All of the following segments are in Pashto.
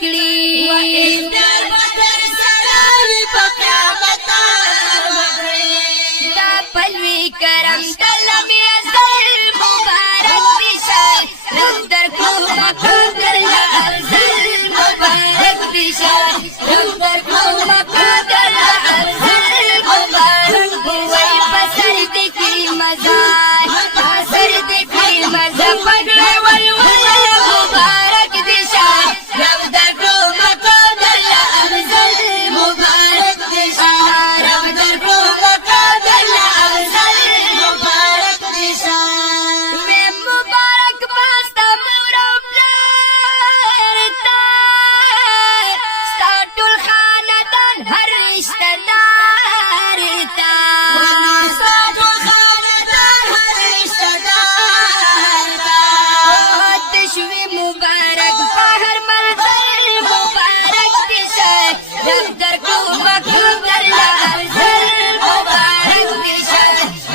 کړي و اختیار بدر سراوي په قیامت دا پلوي کرم کلم ازل مبارک دیشه رب در کو مقدر لا افضل مبارک دیشه رب در کو مقدر لا افضل مبارک وای پسر دکی مزار پسر دکی مزار پگړې ول مبارک دیشه رب در کو مقدر لا افضل مبارک دیشه رب در کو مقدر لا افضل مبارک دیشه وې مبارک پاستا مور پلار تا ستا ټول خاندان هر رشتہ دار تا ستا ټول خاندان هر رشتہ دار تا تشوي مبارک په هر منزل مبارک دیشه رب در کو مقدر لا افضل مبارک دیشه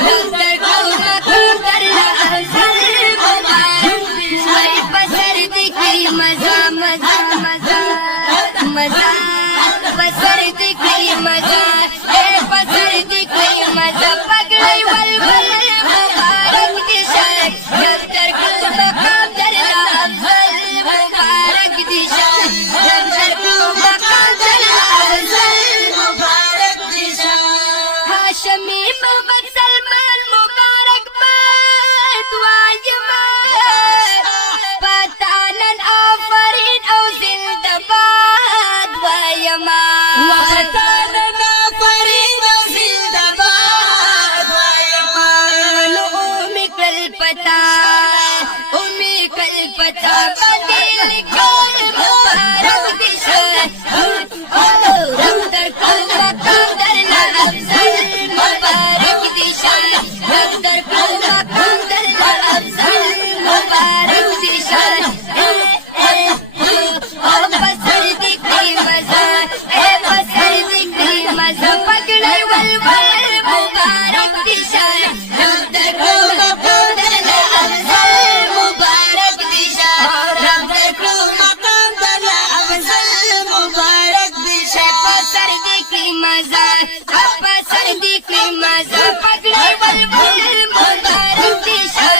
رب در کو مقدر لا افضل مبارک دیشه وای پسر دکی مزا مزا مزا مزا پسر دکی مزا اے پسر دکی مزا پگړې ول مبارک دیشه رب در کو مقدر لا افضل مبارک دیشه رب در کو مقدر لا افضل مبارک دیشه هاشمی محمد سلمان مبارک باد وایما پتانن آفرین او زندباد وایما پتانن آفرین او زندباد وایما نو امی کل پتا امی کل پتا بدیل کول مبارک دیشه رب در کو مقدر لا افضل مبارک دیشه رب در کو مقدر لا افضل مبارک دیشه پسر دکھری مزا اے پسر دکھری مزا پگڑے ول مبارک دیشه رب در کو مقدر لا افضل مبارک دیشه رب در کو مقدر لا افضل مبارک دیشه پسر دکھری مزا پسر دکھری مزا پگڑے ول مبارک دیشه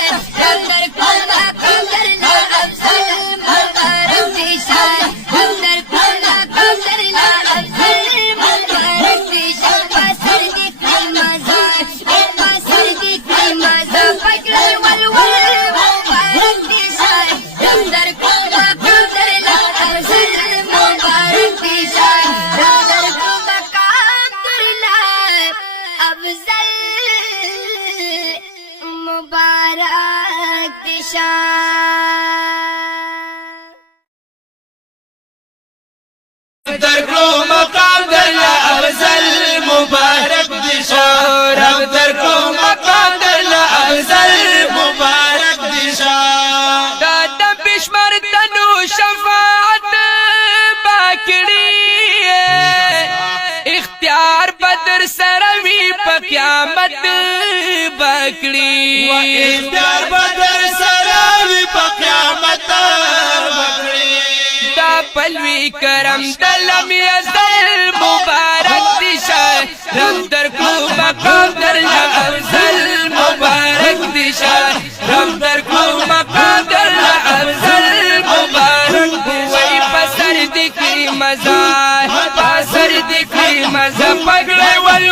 رب در کو مقدر لا افضل مبارک دیشه رب در کو مقدر لا افضل مبارک دیشه پسر دکھری مزا اے پسر دکھری مزا پگڑے ول مبارک دیشه رب در کو مقدر لا افضل مبارک دیشه رب در کو مقدر لا افضل مبارک دیشه در کو مقام در لا افضل مبارک دیشا رب در کو مقام در لا افضل مبارک دیشا دا بشمار تنو شفاعت باکڑی اختیار بدر سروی پا قیامت باکڑی و اختیار بدر سراوی پا قیامت بکڑی دا پلوی کرم دلم ازل مبارک دیشا رب در کو مقام در لا افضل مبارک دیشا رب در کو مقام در لا افضل مبارک وای پسر دکری مزا پسر دکری مزا پگڑے ول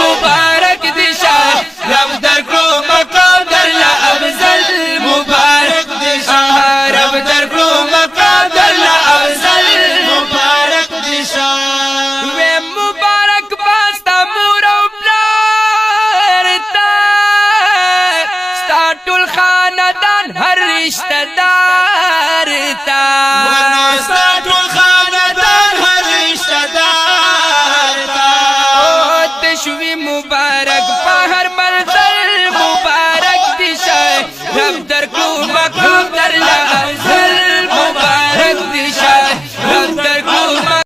مبارک دیشا رب در کو مقام در لا افضل مبارک دیشا رب در کو مقام در لا افضل مبارک دیشا وے مبارک باستا مور او پلار تا ستا ټول خاندان هر رشتہ دار تا ونستا